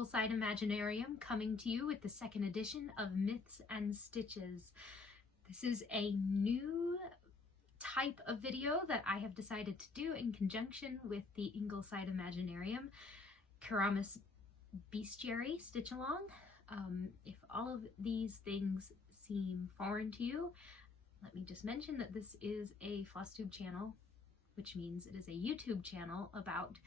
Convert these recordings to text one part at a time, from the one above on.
Ingleside Imaginarium, coming to you with the second edition of Myths and Stitches. This is a new type of video that I have decided to do in conjunction with the Ingleside Imaginarium Keramos Bestiary Stitch Along. If all of these things seem foreign to you, let me just mention that this is a FlossTube channel, which means it is a YouTube channel about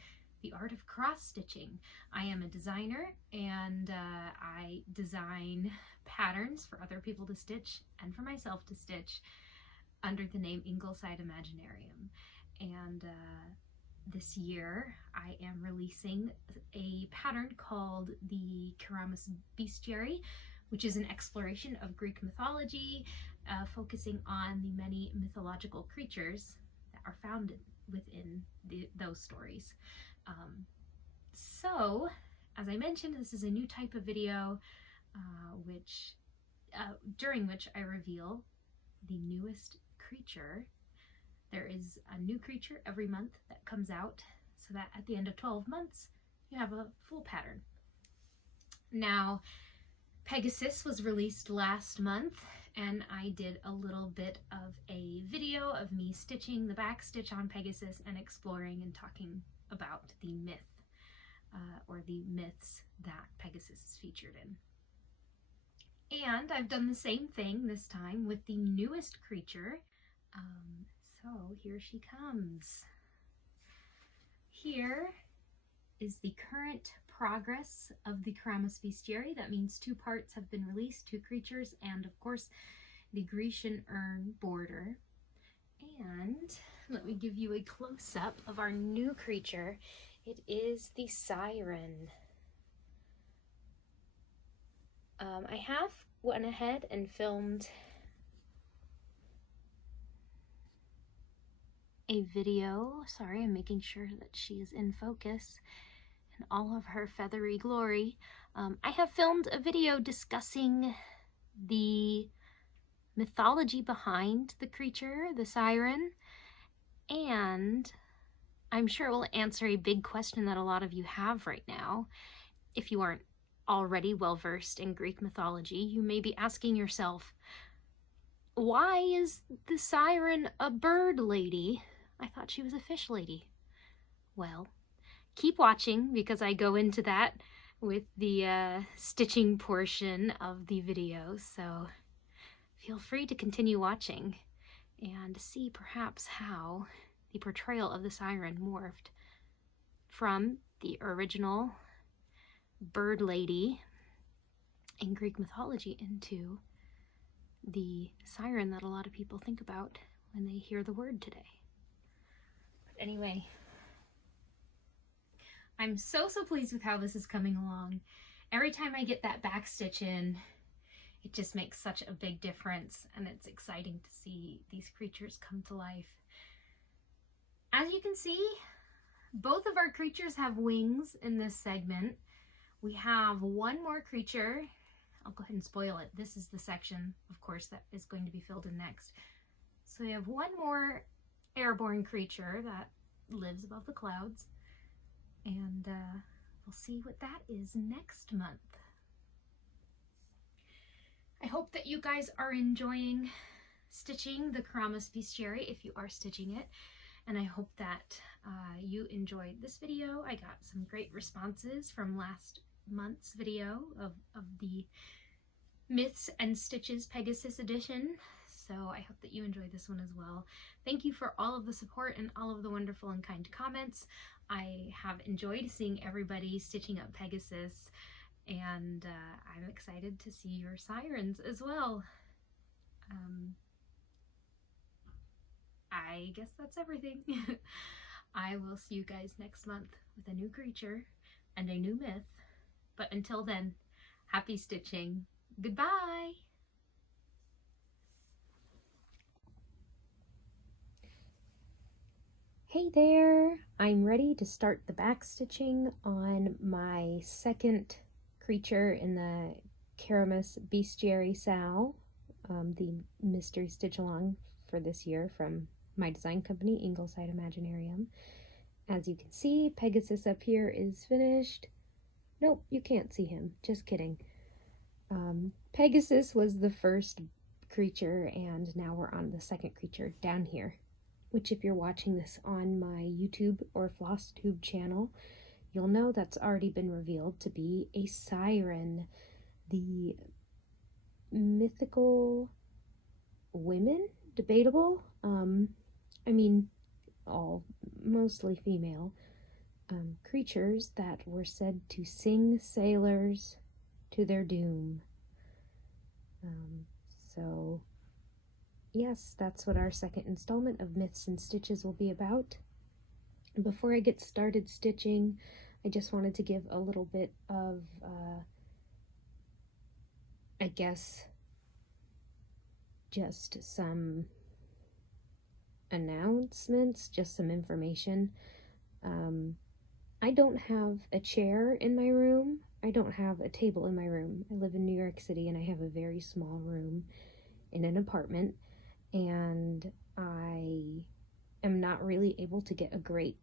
the art of cross-stitching. I am a designer, and I design patterns for other people to stitch and for myself to stitch under the name Ingleside Imaginarium. And this year I am releasing a pattern called the Keramos Bestiary, which is an exploration of Greek mythology, focusing on the many mythological creatures that are found within those stories. So, as I mentioned, this is a new type of video during which I reveal the newest creature. There is a new creature every month that comes out, so that at the end of 12 months you have a full pattern. Now, Pegasus was released last month, and I did a little bit of a video of me stitching the back stitch on Pegasus and exploring and talking about the myth or the myths that Pegasus is featured in. And I've done the same thing this time with the newest creature. So here she comes. Here is the current progress of the Kermaos Bestiary. That means 2 parts have been released, 2 creatures, and of course the Grecian urn border. And let me give you a close-up of our new creature. It is the Siren. I have went ahead and filmed a video. Sorry, I'm making sure that she is in focus in all of her feathery glory. I have filmed a video discussing the mythology behind the creature, the Siren, and I'm sure it will answer a big question that a lot of you have right now. If you aren't already well versed in Greek mythology, you may be asking yourself, why is the Siren a bird lady? I thought she was a fish lady. Well, keep watching because I go into that with the stitching portion of the video, so feel free to continue watching and see perhaps how the portrayal of the Siren morphed from the original bird lady in Greek mythology into the Siren that a lot of people think about when they hear the word today. But anyway, I'm so pleased with how this is coming along. Every time I get that back stitch in, it just makes such a big difference, and it's exciting to see these creatures come to life. As you can see, both of our creatures have wings in this segment. We have one more creature. I'll go ahead and spoil it. This is the section, of course, that is going to be filled in next. So we have one more airborne creature that lives above the clouds, and we'll see what that is next month. I hope that you guys are enjoying stitching the Kermaos Bestiary if you are stitching it, and I hope that you enjoyed this video. I got some great responses from last month's video of the Myths and Stitches Pegasus edition, so I hope that you enjoyed this one as well. Thank you for all of the support and all of the wonderful and kind comments. I have enjoyed seeing everybody stitching up Pegasus, and I'm excited to see your Sirens as well. I guess that's everything. I will see you guys next month with a new creature and a new myth. But until then, happy stitching. Goodbye! Hey there! I'm ready to start the back stitching on my second creature in the Keramos Bestiary Sal, the mystery stitch along for this year from my design company, Ingleside Imaginarium. As you can see, Pegasus up here is finished. Nope, you can't see him. Just kidding. Pegasus was the first creature, and now we're on the second creature down here, which if you're watching this on my YouTube or FlossTube channel, you'll know that's already been revealed to be a siren. The mythical women? Debatable. I mean, all mostly female creatures that were said to sing sailors to their doom. So, yes, that's what our second installment of Myths and Stitches will be about. Before I get started stitching, I just wanted to give a little bit of, I guess, just some announcements, just some information. I don't have a chair in my room. I don't have a table in my room. I live in New York City and I have a very small room in an apartment, and I am not really able to get a great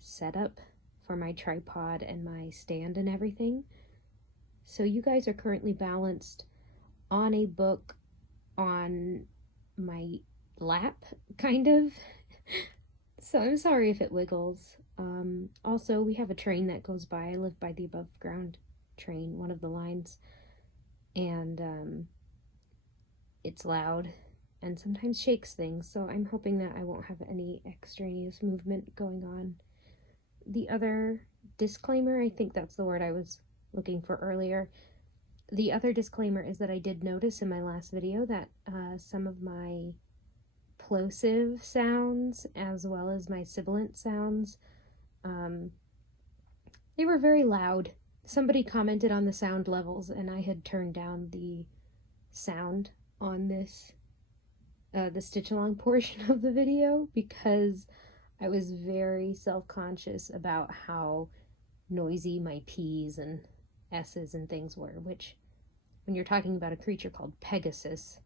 setup for my tripod and my stand and everything. So you guys are currently balanced on a book on my lap, kind of. So I'm sorry if it wiggles. Also, we have a train that goes by. I live by the above ground train, one of the lines, and it's loud and sometimes shakes things, so I'm hoping that I won't have any extraneous movement going on. The other disclaimer, I think that's the word I was looking for earlier. The other disclaimer is that I did notice in my last video that some of my plosive sounds, as well as my sibilant sounds, they were very loud. Somebody commented on the sound levels, and I had turned down the sound on this, the stitch along portion of the video, because I was very self-conscious about how noisy my P's and S's and things were, which, when you're talking about a creature called Pegasus,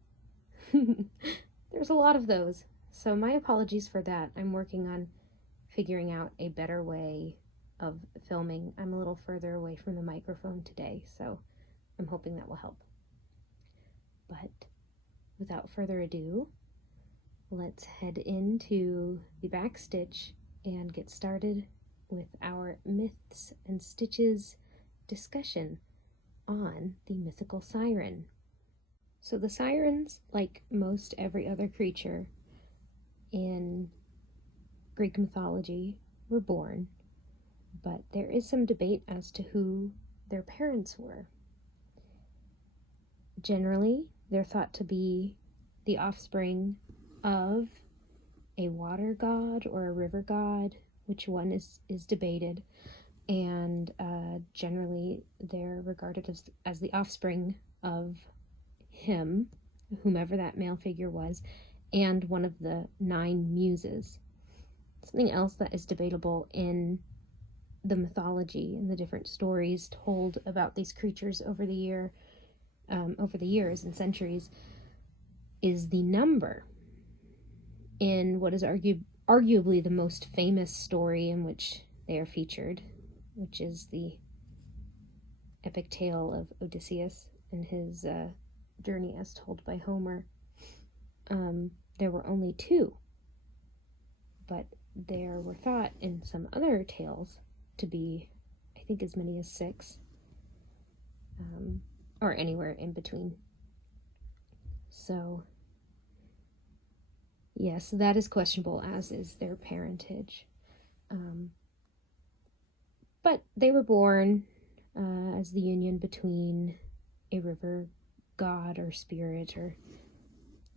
there's a lot of those. So my apologies for that. I'm working on figuring out a better way of filming. I'm a little further away from the microphone today, so I'm hoping that will help. But without further ado, let's head into the back stitch and get started with our Myths and Stitches discussion on the Mythical Siren. So the Sirens, like most every other creature in Greek mythology, were born, but there is some debate as to who their parents were. Generally, they're thought to be the offspring of a water god or a river god, which one is debated, and generally they're regarded as the offspring of him, whomever that male figure was, and one of the 9 muses. Something else that is debatable in the mythology and the different stories told about these creatures over the years and centuries is the number. In what is arguably the most famous story in which they are featured, which is the epic tale of Odysseus and his journey as told by Homer, there were only 2, but there were thought in some other tales to be, I think, as many as 6, or anywhere in between. So, yes, that is questionable, as is their parentage. But they were born as the union between a river god or spirit or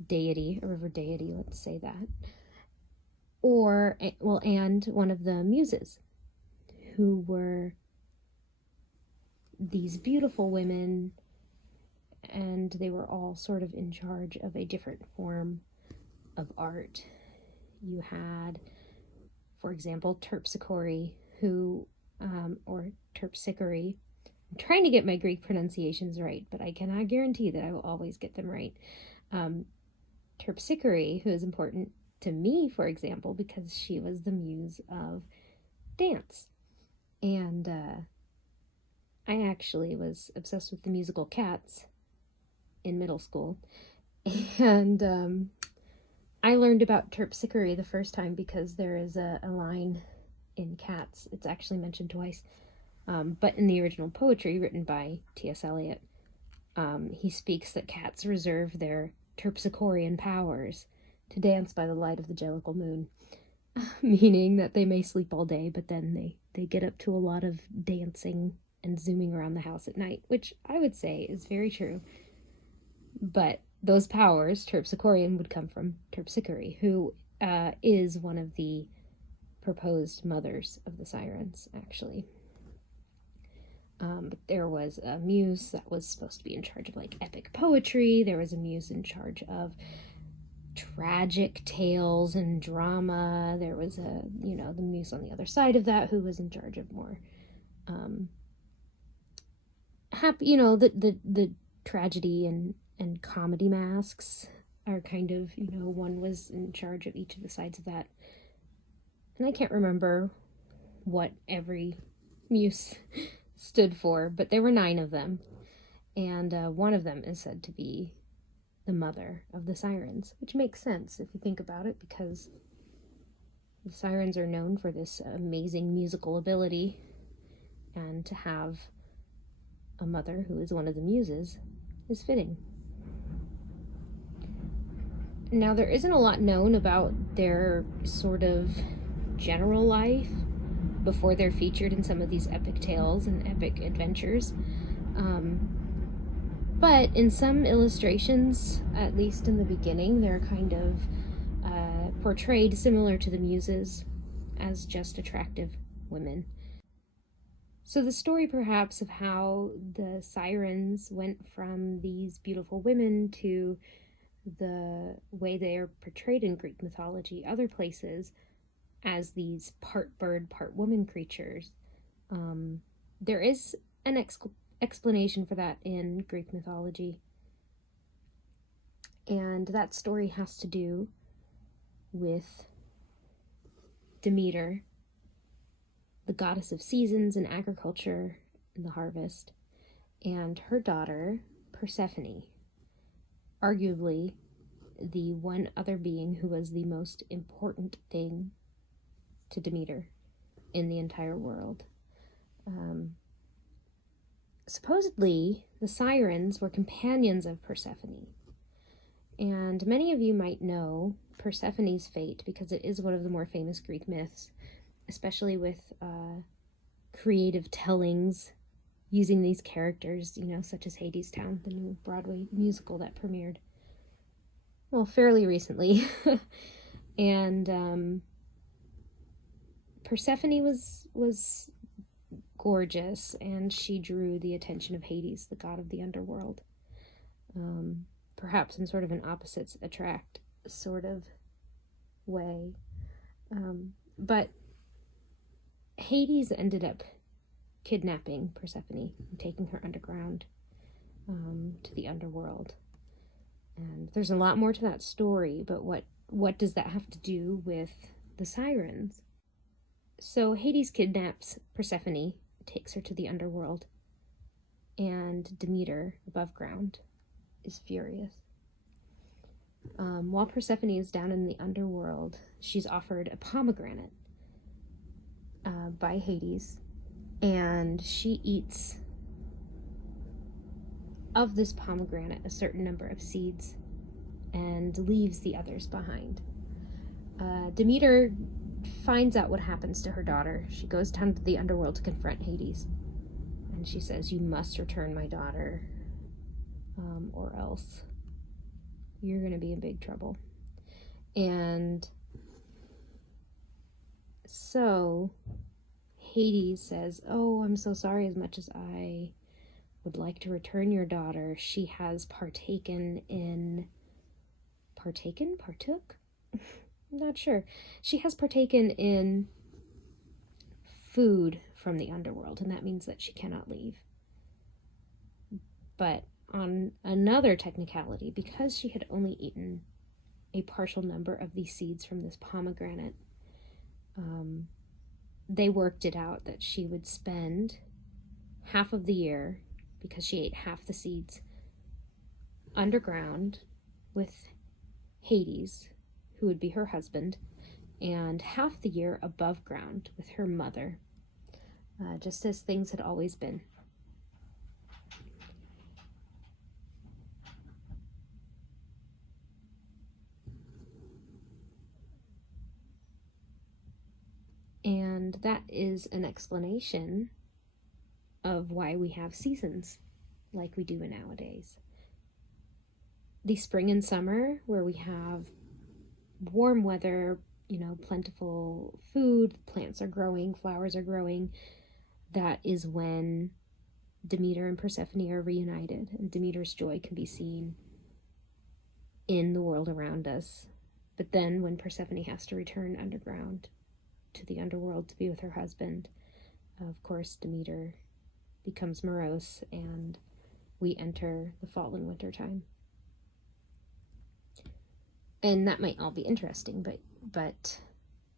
deity, a river deity, let's say that, and one of the muses, who were these beautiful women, and they were all sort of in charge of a different form of art. You had, for example, Terpsichore, or Terpsichore. I'm trying to get my Greek pronunciations right, but I cannot guarantee that I will always get them right. Terpsichore, who is important to me, for example, because she was the muse of dance. And I actually was obsessed with the musical Cats in middle school, and I learned about terpsichore the first time because there is a line in Cats. It's actually mentioned twice, but in the original poetry written by T.S. Eliot, he speaks that cats reserve their terpsichorean powers to dance by the light of the jellicle moon, meaning that they may sleep all day, but then they get up to a lot of dancing and zooming around the house at night, which I would say is very true. But those powers, terpsichorean, would come from Terpsichore, who is one of the proposed mothers of the Sirens, actually. But there was a muse that was supposed to be in charge of, like, epic poetry. There was a muse in charge of tragic tales and drama. There was the muse on the other side of that who was in charge of more happy, the tragedy and comedy masks are kind of, one was in charge of each of the sides of that. And I can't remember what every muse stood for, but there were 9 of them. And one of them is said to be the mother of the Sirens, which makes sense if you think about it, because the Sirens are known for this amazing musical ability, and to have a mother who is one of the muses is fitting. Now, there isn't a lot known about their sort of general life before they're featured in some of these epic tales and epic adventures. But in some illustrations, at least in the beginning, they're kind of portrayed similar to the muses as just attractive women. So the story perhaps of how the Sirens went from these beautiful women to the way they are portrayed in Greek mythology, other places, as these part bird, part woman creatures. There is an explanation for that in Greek mythology. And that story has to do with Demeter, the goddess of seasons and agriculture and the harvest, and her daughter, Persephone, arguably the one other being who was the most important thing to Demeter in the entire world. Supposedly, the Sirens were companions of Persephone, and many of you might know Persephone's fate because it is one of the more famous Greek myths, especially with creative tellings using these characters, such as Hadestown, the new Broadway musical that premiered, well, fairly recently. And Persephone was gorgeous, and she drew the attention of Hades, the god of the underworld. Perhaps in sort of an opposites attract sort of way. But Hades ended up kidnapping Persephone and taking her underground to the underworld. And there's a lot more to that story, but what does that have to do with the Sirens? So Hades kidnaps Persephone, takes her to the underworld, and Demeter, above ground, is furious. While Persephone is down in the underworld, she's offered a pomegranate by Hades, and she eats of this pomegranate a certain number of seeds and leaves the others behind. Demeter finds out what happens to her daughter. She goes down to the underworld to confront Hades, and she says, "You must return my daughter, or else you're going to be in big trouble." And so Hades says, "Oh, I'm so sorry. As much as I would like to return your daughter, she has partook? I'm not sure. She has partaken in food from the underworld, and that means that she cannot leave." But on another technicality, because she had only eaten a partial number of these seeds from this pomegranate, they worked it out that she would spend half of the year, because she ate half the seeds, underground with Hades, who would be her husband, and half the year above ground with her mother, just as things had always been. And that is an explanation of why we have seasons like we do nowadays. The spring and summer, where we have warm weather, plentiful food, plants are growing, flowers are growing, that is when Demeter and Persephone are reunited, and Demeter's joy can be seen in the world around us. But then when Persephone has to return underground to the underworld to be with her husband, of course Demeter becomes morose and we enter the fall and winter time. And that might all be interesting, but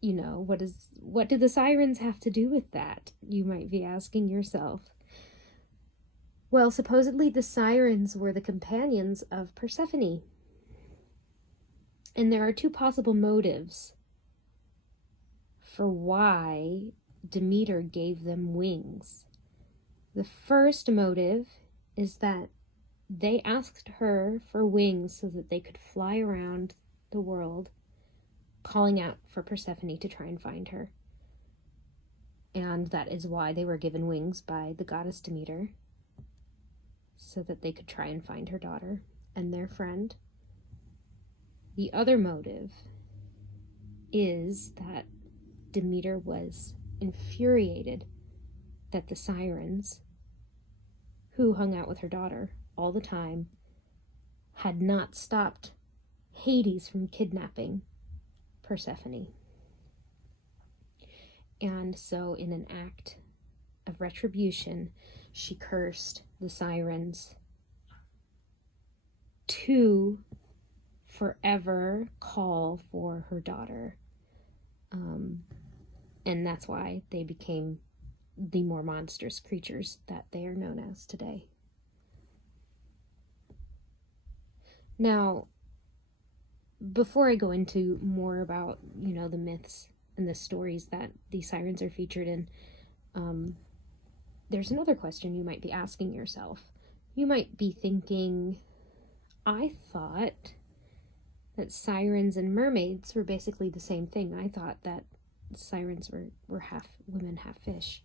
what do the sirens have to do with that? You might be asking yourself. Well, supposedly the sirens were the companions of Persephone. And there are two possible motives for why Demeter gave them wings. The first motive is that they asked her for wings so that they could fly around the world, calling out for Persephone to try and find her. And that is why they were given wings by the goddess Demeter, so that they could try and find her daughter and their friend. The other motive is that Demeter was infuriated that the Sirens, who hung out with her daughter all the time, had not stopped Hades from kidnapping Persephone. And so, in an act of retribution, she cursed the Sirens to forever call for her daughter. And that's why they became the more monstrous creatures that they are known as today. Now, before I go into more about, the myths and the stories that the sirens are featured in, there's another question you might be asking yourself. You might be thinking, I thought that sirens and mermaids were basically the same thing. I thought that sirens were half women, half fish.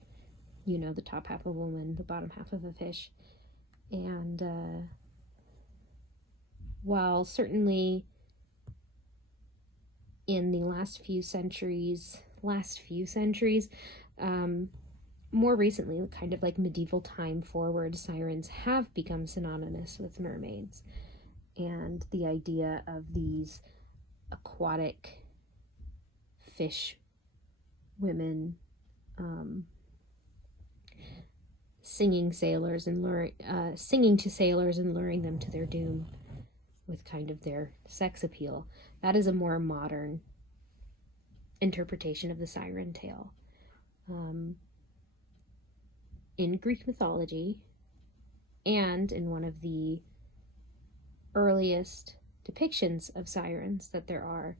The top half of a woman, the bottom half of a fish. And while certainly in the last few centuries, more recently, kind of like medieval time forward, sirens have become synonymous with mermaids. And the idea of these aquatic fish women singing to sailors and luring them to their doom with kind of their sex appeal. That is a more modern interpretation of the siren tale. In Greek mythology, and in one of the earliest depictions of sirens that there are,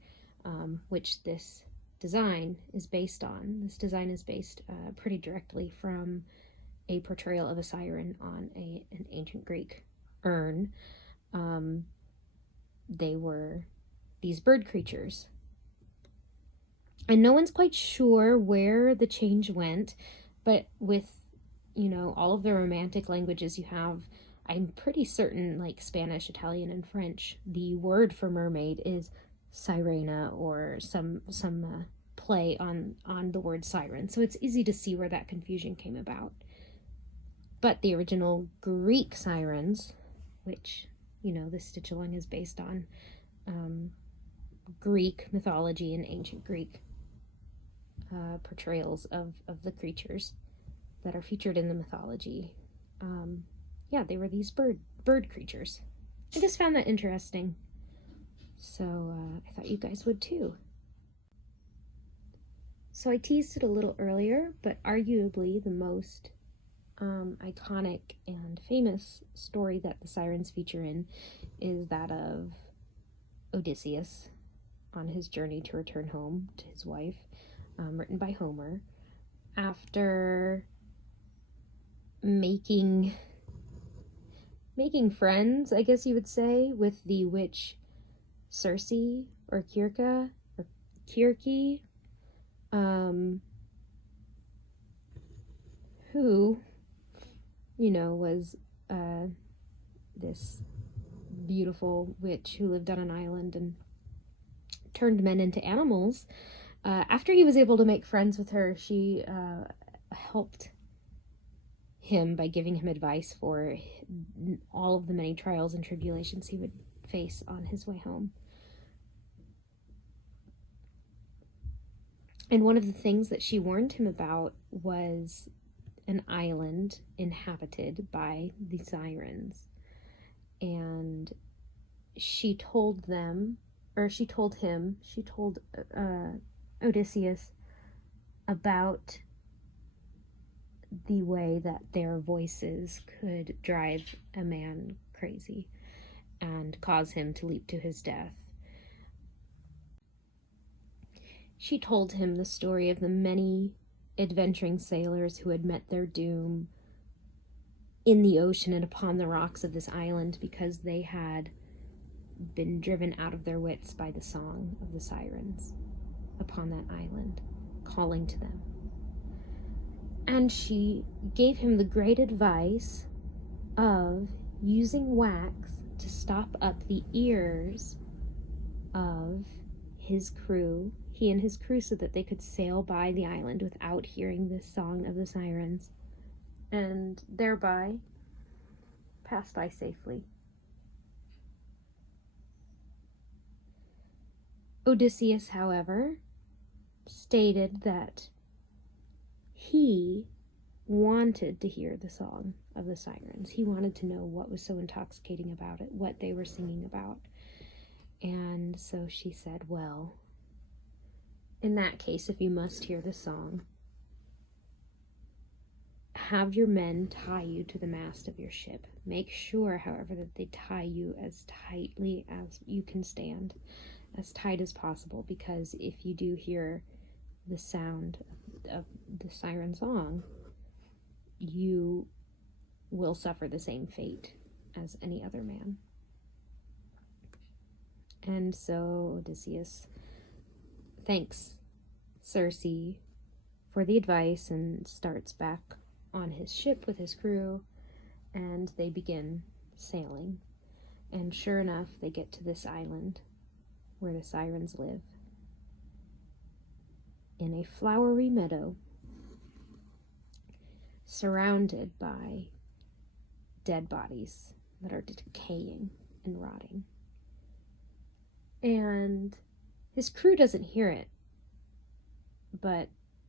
which this design is based on. This design is based pretty directly from a portrayal of a siren on an ancient Greek urn. They were these bird creatures. And no one's quite sure where the change went, but with, all of the romantic languages you have, I'm pretty certain, like Spanish, Italian, and French, the word for mermaid is sirena, or some play on the word siren. So it's easy to see where that confusion came about. But the original Greek sirens, which, the stitch-along is based on Greek mythology and ancient Greek portrayals of the creatures that are featured in the mythology. They were these bird creatures. I just found that interesting. So I thought you guys would too. So I teased it a little earlier, but arguably the most iconic and famous story that the Sirens feature in is that of Odysseus on his journey to return home to his wife, written by Homer, after making friends, I guess you would say, with the witch Circe or Kirka or Kirke, who, was this beautiful witch who lived on an island and turned men into animals. After he was able to make friends with her, she helped him by giving him advice for all of the many trials and tribulations he would face on his way home. And one of the things that she warned him about was an island inhabited by the Sirens. And she told Odysseus about the way that their voices could drive a man crazy and cause him to leap to his death. She told him the story of the many adventuring sailors who had met their doom in the ocean and upon the rocks of this island because they had been driven out of their wits by the song of the Sirens upon that island, calling to them. And she gave him the great advice of using wax to stop up the ears of his crew, he and his crew, so that they could sail by the island without hearing this song of the Sirens, and thereby pass by safely. Odysseus, however, stated that he wanted to hear the song of the Sirens. He wanted to know what was so intoxicating about it, what they were singing about. And so she said, well, in that case, if you must hear the song, have your men tie you to the mast of your ship. Make sure, however, that they tie you as tightly as you can stand, as tight as possible, because if you do hear the sound of the siren song, you will suffer the same fate as any other man. And so Odysseus thanks Circe for the advice and starts back on his ship with his crew, and they begin sailing. And sure enough, they get to this island where the Sirens live, in a flowery meadow surrounded by dead bodies that are decaying and rotting. And his crew doesn't hear it, but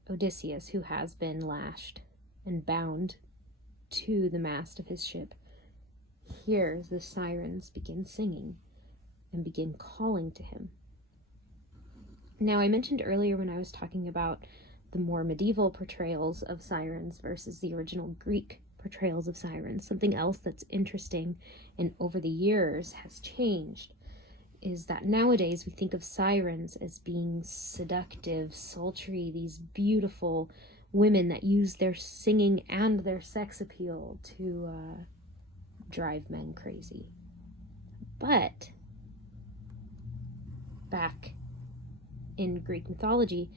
Odysseus, who has been lashed and bound to the mast of his ship, hears the Sirens begin singing and begin calling to him. Now, I mentioned earlier when I was talking about the more medieval portrayals of Sirens versus the original Greek portrayals of Sirens, something else that's interesting and over the years has changed is that nowadays we think of Sirens as being seductive, sultry, these beautiful women that use their singing and their sex appeal to drive men crazy. But back in Greek mythology,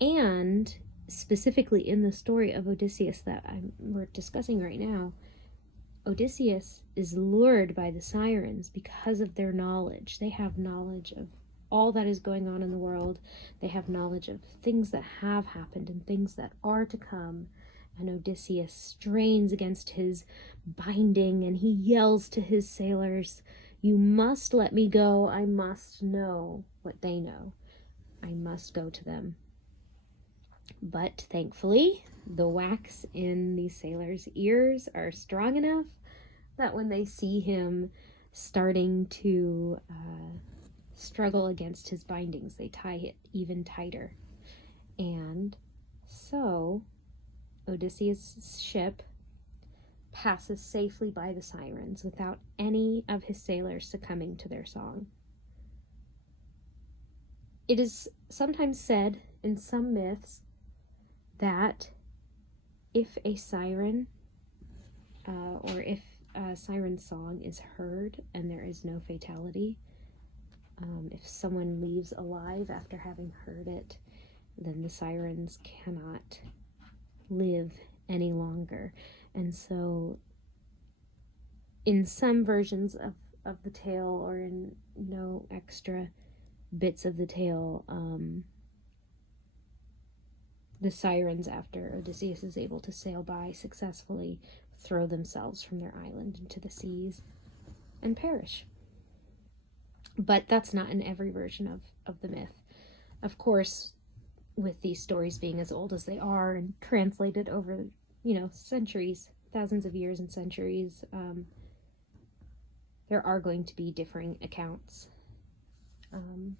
and specifically in the story of Odysseus that we're discussing right now, Odysseus is lured by the Sirens because of their knowledge. They have knowledge of all that is going on in the world. They have knowledge of things that have happened and things that are to come. And Odysseus strains against his binding and he yells to his sailors, "You must let me go. I must know what they know. I must go to them." But thankfully, the wax in these sailors' ears are strong enough that when they see him starting to struggle against his bindings, they tie it even tighter. And so Odysseus' ship passes safely by the Sirens without any of his sailors succumbing to their song. It is sometimes said in some myths that if a siren, or if a siren's song is heard and there is no fatality, if someone leaves alive after having heard it, then the Sirens cannot live any longer. And so in some versions of the tale, or in extra bits of the tale, the Sirens, after Odysseus is able to sail by successfully, throw themselves from their island into the seas and perish. But that's not in every version of the myth. Of course, with these stories being as old as they are and translated over, centuries, thousands of years and centuries, there are going to be differing accounts. And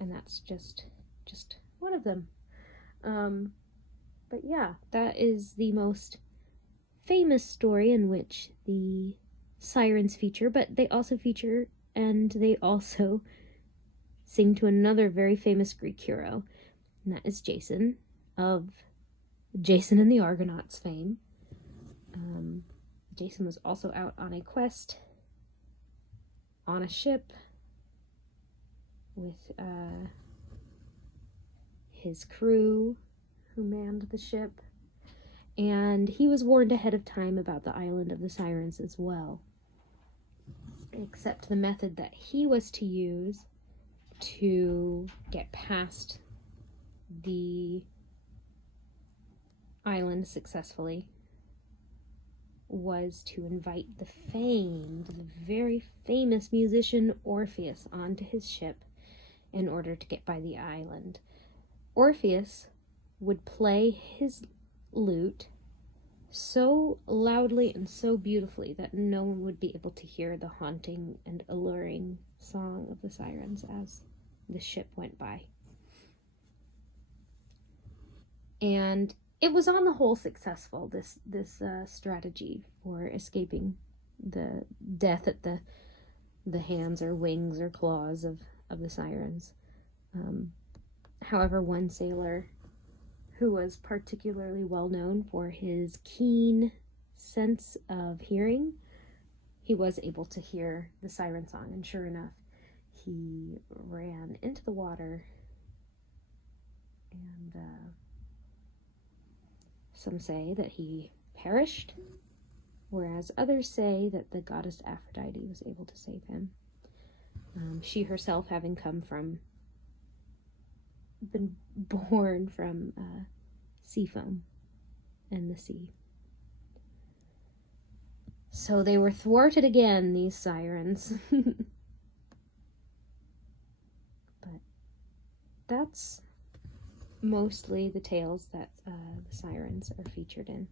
that's just one of them. But yeah, that is the most famous story in which the Sirens feature, but they also feature and they also sing to another very famous Greek hero, and that is Jason, of Jason and the Argonauts fame. Jason was also out on a quest on a ship with his crew who manned the ship, and he was warned ahead of time about the island of the Sirens as well, except the method that he was to use to get past the island successfully was to invite the very famous musician Orpheus onto his ship in order to get by the island. Orpheus would play his lute so loudly and so beautifully that no one would be able to hear the haunting and alluring song of the Sirens as the ship went by. And it was on the whole successful, this strategy for escaping the death at the hands or wings or claws of the Sirens. However, one sailor who was particularly well known for his keen sense of hearing, he was able to hear the siren song, and sure enough, he ran into the water, and some say that he perished, whereas others say that the goddess Aphrodite was able to save him. She herself having been born from sea foam and the sea. So they were thwarted again, these Sirens. But that's mostly the tales that the Sirens are featured in.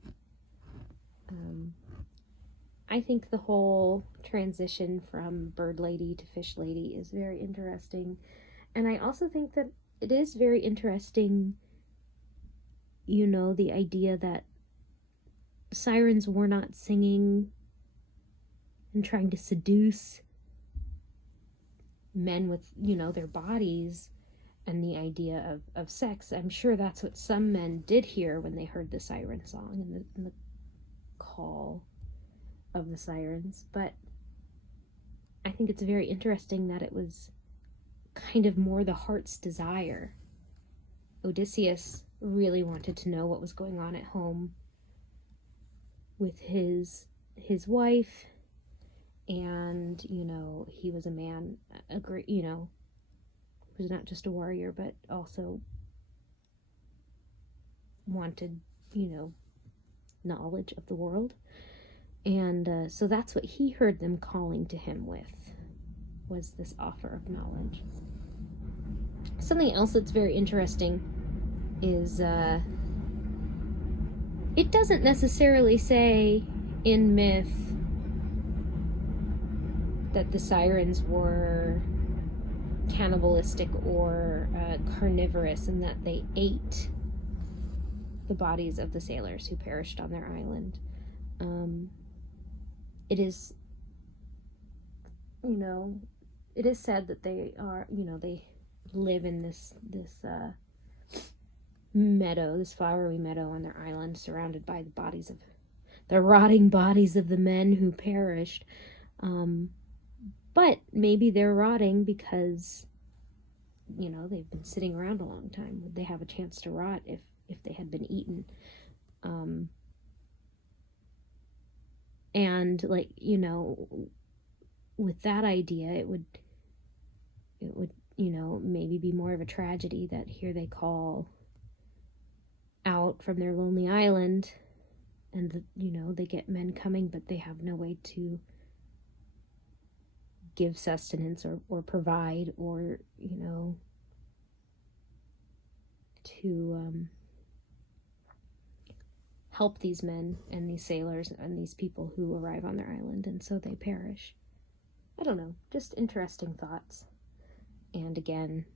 I think the whole transition from bird lady to fish lady is very interesting, and I also think that it is very interesting, the idea that Sirens were not singing and trying to seduce men with, their bodies and the idea of sex. I'm sure that's what some men did hear when they heard the siren song and the call of the Sirens, but I think it's very interesting that it was kind of more the heart's desire. Odysseus really wanted to know what was going on at home with his wife, and he was a man, who was not just a warrior but also wanted knowledge of the world, and so that's what he heard them calling to him with, was this offer of knowledge. Something else that's very interesting is it doesn't necessarily say in myth that the Sirens were cannibalistic or carnivorous, and that they ate the bodies of the sailors who perished on their island. It is, it is said that they are, they live in this meadow, this flowery meadow on their island, surrounded by the rotting bodies of the men who perished. But maybe they're rotting because, they've been sitting around a long time. Would they have a chance to rot if they had been eaten? And with that idea, it would maybe be more of a tragedy that here they call out from their lonely island, and they get men coming, but they have no way to give sustenance or provide or to help these men and these sailors and these people who arrive on their island, and so they perish. I don't know, just interesting thoughts. And again,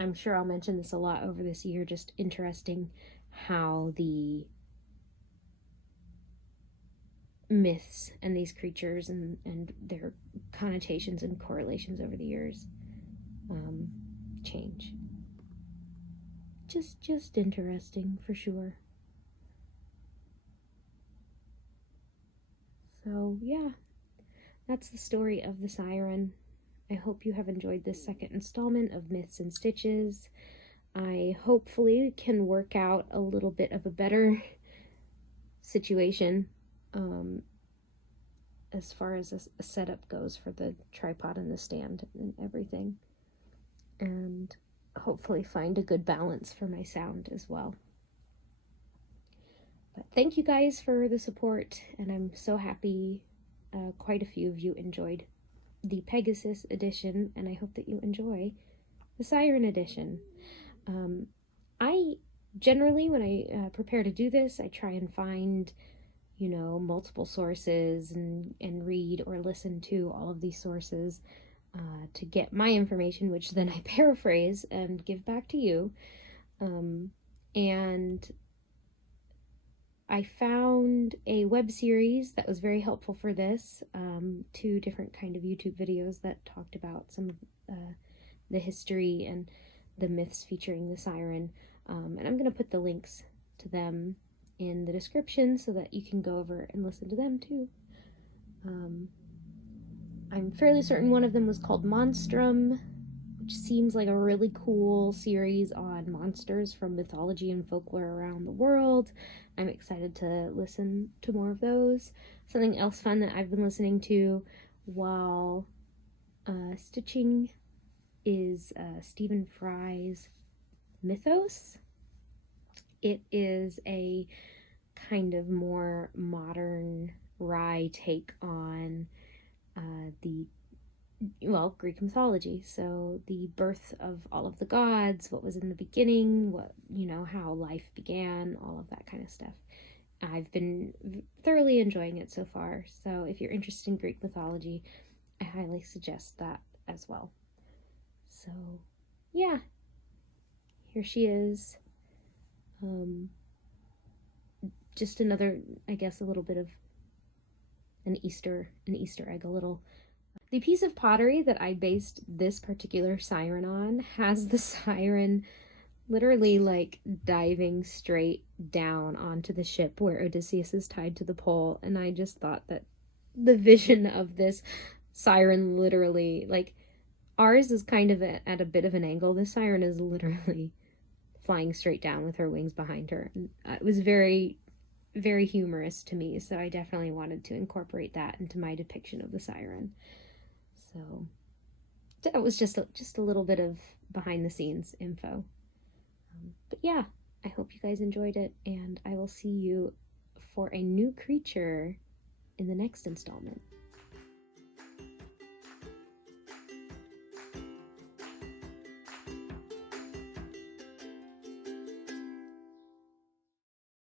I'm sure I'll mention this a lot over this year, just interesting how the myths and these creatures and their connotations and correlations over the years change. Just interesting for sure. So yeah, that's the story of the Siren. I hope you have enjoyed this second installment of Myths and Stitches. I hopefully can work out a little bit of a better situation as far as a setup goes for the tripod and the stand and everything. And hopefully find a good balance for my sound as well. But thank you guys for the support, and I'm so happy quite a few of you enjoyed the Pegasus edition, and I hope that you enjoy the Siren edition. I generally, when I prepare to do this, I try and find, multiple sources and read or listen to all of these sources to get my information, which then I paraphrase and give back to you. And I found a web series that was very helpful for this, 2 different kind of YouTube videos that talked about some of the history and the myths featuring the Siren, and I'm going to put the links to them in the description so that you can go over and listen to them too. I'm fairly certain one of them was called Monstrum, which seems like a really cool series on monsters from mythology and folklore around the world. I'm excited to listen to more of those. Something else fun that I've been listening to while stitching is Stephen Fry's Mythos. It is a kind of more modern, wry take on Greek mythology. So the birth of all of the gods, what was in the beginning, how life began, all of that kind of stuff. I've been thoroughly enjoying it so far. So if you're interested in Greek mythology, I highly suggest that as well. So yeah, here she is. Just another, I guess, a little bit of an Easter egg, The piece of pottery that I based this particular siren on has the siren literally diving straight down onto the ship where Odysseus is tied to the pole, and I just thought that the vision of this siren literally, ours is kind of at a bit of an angle. This siren is literally flying straight down with her wings behind her, and it was very, very humorous to me, so I definitely wanted to incorporate that into my depiction of the siren. So that was just a little bit of behind the scenes info. But yeah, I hope you guys enjoyed it, and I will see you for a new creature in the next installment.